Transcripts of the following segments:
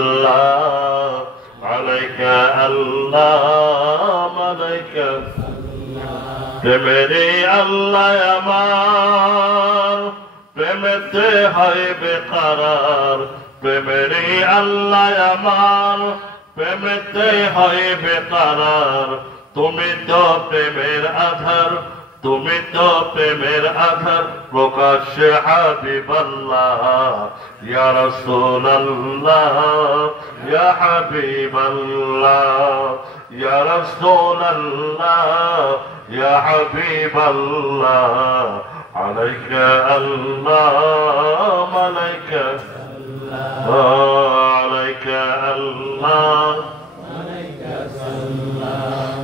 الله عليك الله عليك প্রেমেরে আল্লাহ আমার প্রেমেতে হয় বেকরার প্রেমেরে আল্লাহ আমার প্রেমেতে হয় বেকরার তুমি তো প্রেমের আধার তুমি তো প্রেমের আধার প্রকাশ্যে হাবিবাল্লাহ ইয়া রাসূলুল্লাহ ইয়া হাবিবাল্লাহ ইয়া রাসূলুল্লাহ ইয়া হাবিবাল্লাহ আলাইকা আল্লাহ আলাইকা আলাইকা আল্লাহ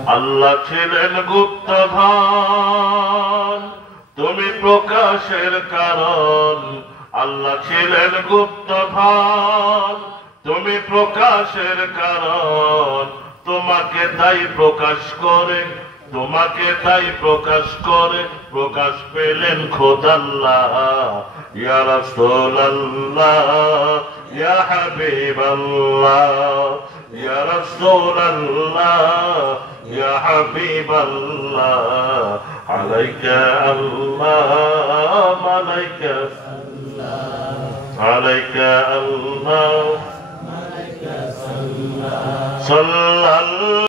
আল্লাহ ছিলেন গুপ্তধন তুমি প্রকাশের কারণ আল্লাহ ছিলেন গুপ্তধন তুমি প্রকাশের কারণ তোমাকে তাই প্রকাশ করে তোমাকে তাই প্রকাশ করে প্রকাশ পেলেন খোদাল্লাহ ইয়া রাসূলুল্লাহ ইয়া হাবিবাল্লাহ ইয়া রাসূলুল্লাহ ইয়া হাবিবাল্লাহ আলাইকা আল্লাহ আলাইকা আলাইকা আল্লাহ সাল্লাল্লাহু